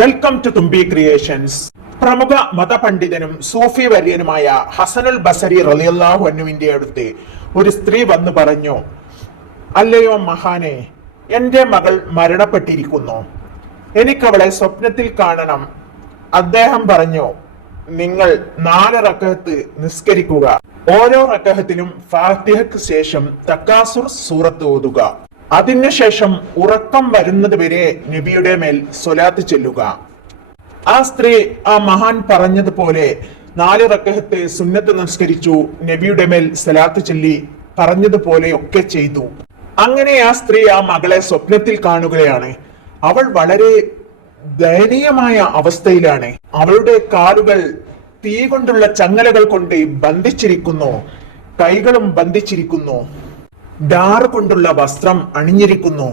Welcome to തുമ്പി creations. പ്രമുഖ മതപണ്ഡിതനും സൂഫി വര്യനുമായ ഹസനുൽ ബസരി റളിയല്ലാഹു അൻഹുവിന്റെ അടുത്ത് ഒരു സ്ത്രീ വന്നു പറഞ്ഞു, അല്ലയോ മഹാനെ, എന്റെ മകൾ മരണപ്പെട്ടിരിക്കുന്നു, എനിക്കവളെ സ്വപ്നത്തിൽ കാണണം. അദ്ദേഹം പറഞ്ഞു, നിങ്ങൾ 4 റക്അത്ത് നിസ്കരിക്കുക. ഓരോ റക്അത്തിലും ഫാത്തിഹയ്ക്ക് ശേഷം തക്കാസുർ സൂറത്ത് ഓതുക. അതിനുശേഷം ഉറക്കം വരുന്നത് വരെ നബിയുടെ മേൽ സ്വലാത്ത് ചൊല്ലുക. ആ സ്ത്രീ ആ മഹാൻ പറഞ്ഞതുപോലെ 4 റക്അത്ത് സുന്നത്ത് നിസ്കരിച്ചു, നബിയുടെ മേൽ സ്വലാത്ത് ചൊല്ലി പറഞ്ഞതുപോലെ ഒക്കെ ചെയ്തു. അങ്ങനെ ആ സ്ത്രീ ആ മകളെ സ്വപ്നത്തിൽ കാണുകയാണ്. അവൾ വളരെ ദയനീയമായ അവസ്ഥയിലാണ്. അവളുടെ കാലുകൾ തീ കൊണ്ടുള്ള ചങ്ങലകൾ കൊണ്ട് ബന്ധിച്ചിരിക്കുന്നു, കൈകളും ബന്ധിച്ചിരിക്കുന്നു, ഡാറ് കൊണ്ടുള്ള വസ്ത്രം അണിഞ്ഞിരിക്കുന്നു.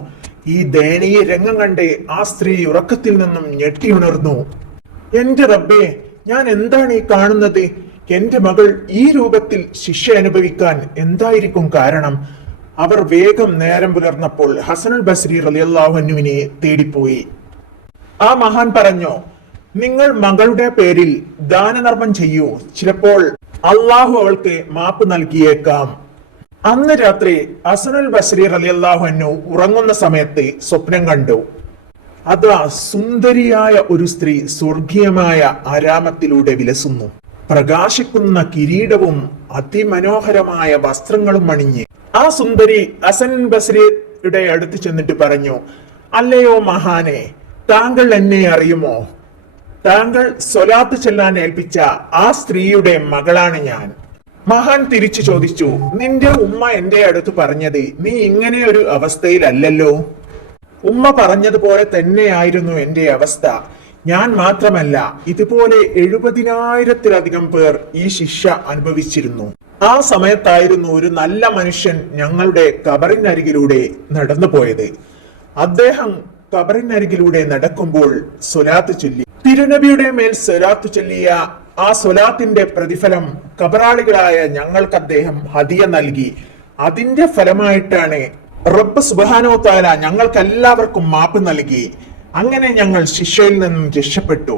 ഈ ദയനീയ രംഗം കണ്ട് ആ സ്ത്രീ ഉറക്കത്തിൽ നിന്നും ഞെട്ടിയുണർന്നു. എന്റെ റബ്ബേ, ഞാൻ എന്താണ് ഈ കാണുന്നത്? എന്റെ മകൾ ഈ രൂപത്തിൽ ശിക്ഷ അനുഭവിക്കാൻ എന്തായിരിക്കും കാരണം? അവർ വേഗം നേരം പുലർന്നപ്പോൾ ഹസനുൽ ബസ്രി റളിയല്ലാഹു അൻഹുവിനെ തേടിപ്പോയി. ആ മഹാൻ പറഞ്ഞു, നിങ്ങൾ മകളുടെ പേരിൽ ദാനധർമ്മം ചെയ്യൂ, ചിലപ്പോൾ അള്ളാഹു അവൾക്ക് മാപ്പ് നൽകിയേക്കാം. അന്ന് രാത്രി ഹസനുൽ ബസ്രി റളിയല്ലാഹു അൻഹു ഉറങ്ങുന്ന സമയത്ത് സ്വപ്നം കണ്ടു. അതാ സുന്ദരിയായ ഒരു സ്ത്രീ സ്വർഗീയമായ ആരാമത്തിലൂടെ വിലസുന്നു. പ്രകാശിക്കുന്ന കിരീടവും അതിമനോഹരമായ വസ്ത്രങ്ങളും അണിഞ്ഞ് ആ സുന്ദരി ഹസനുൽ ബസ്രിയുടെ അടുത്ത് ചെന്നിട്ട് പറഞ്ഞു, അല്ലയോ മഹാനെ, താങ്കൾ എന്നെ അറിയുമോ? താങ്കൾ സ്വലാത്ത് ചെല്ലാൻ ഏൽപ്പിച്ച ആ സ്ത്രീയുടെ മകളാണ് ഞാൻ. മഹാൻ തിരിച്ചു ചോദിച്ചു, നിന്റെ ഉമ്മ എന്റെ അടുത്ത് പറഞ്ഞത് നീ ഇങ്ങനെ ഒരു അവസ്ഥയിലല്ലല്ലോ. ഉമ്മ പറഞ്ഞതുപോലെ തന്നെയായിരുന്നു എന്റെ അവസ്ഥ. ഞാൻ മാത്രമല്ല, ഇതുപോലെ 70,000-ലധികം പേർ ഈ ശിക്ഷ അനുഭവിച്ചിരുന്നു. ആ സമയത്തായിരുന്നു ഒരു നല്ല മനുഷ്യൻ ഞങ്ങളുടെ ഖബറിനരികിലൂടെ നടന്നു പോയത്. അദ്ദേഹം ഖബറിനരികിലൂടെ നടക്കുമ്പോൾ സ്വലാത്ത് ചൊല്ലി. തിരുനബിയുടെ മേൽ സ്വലാത്ത് ചൊല്ലിയ ആ സ്വലാത്തിന്റെ പ്രതിഫലം ഖബറാളികളായ ഞങ്ങൾക്ക് അദ്ദേഹം ഹദിയ നൽകി. അതിന്റെ ഫലമായിട്ടാണ് റബ്ബ് സുബ്ഹാനഹു തആല ഞങ്ങൾക്ക് എല്ലാവർക്കും മാപ്പ് നൽകി. അങ്ങനെ ഞങ്ങൾ ശിക്ഷയിൽ നിന്നും രക്ഷപ്പെട്ടു.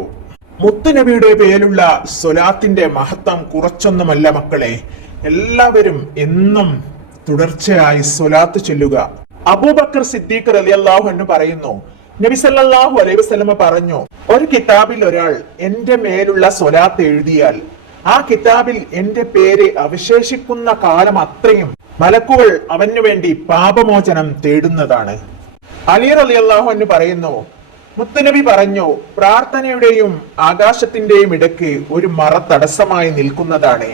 മുത്തുനബിയുടെ പേരിലുള്ള സ്വലാത്തിന്റെ മഹത്വം കുറച്ചൊന്നുമല്ല മക്കളെ. എല്ലാവരും എന്നും തുടർച്ചയായി സ്വലാത്ത് ചൊല്ലുക. അബൂബക്കർ സിദ്ദീഖ് റളിയല്ലാഹു അൻഹു പറയുന്നു, നബി സല്ലല്ലാഹു അലൈഹി വസല്ലമ പറഞ്ഞു, ഒരു കിതാബിൽ ഒരാൾ എന്റെ മേലുള്ള സ്വലാത്ത് എഴുതിയാൽ ആ കിതാബിൽ എന്റെ പേര് അവശേഷിക്കുന്ന കാലം അത്രയും മലക്കുകൾ അവനു വേണ്ടി പാപമോചനം തേടുന്നതാണ്. അലി റളിയല്ലാഹു അൻഹു പറയുന്നു, മുത്തുനബി പറഞ്ഞു, പ്രാർത്ഥനയുടെയും ആകാശത്തിന്റെയും ഇടയ്ക്ക് ഒരു മറ തടസ്സമായി നിൽക്കുന്നതാണ്.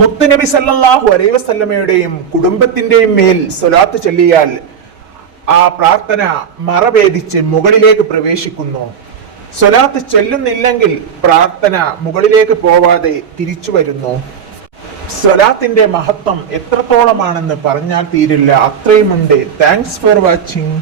മുത്തുനബി സല്ലല്ലാഹു അലൈഹി വസല്ലമയുടെയും കുടുംബത്തിന്റെയും മേൽ സ്വലാത്ത് ചൊല്ലിയാൽ ആ പ്രാർത്ഥന മറഭേദിച്ച് മുകളിലേക്ക് പ്രവേശിക്കുന്നു. സ്വലാത്ത് ചൊല്ലുന്നില്ലെങ്കിൽ പ്രാർത്ഥന മുകളിലേക്ക് പോവാതെ തിരിച്ചു വരുന്നു. സ്വലാത്തിന്റെ മഹത്വം എത്രത്തോളമാണെന്ന് പറഞ്ഞാൽ തീരില്ല, അത്രയുമുണ്ട്. Thanks for watching.